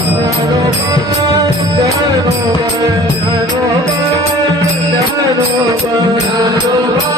Oh, my God.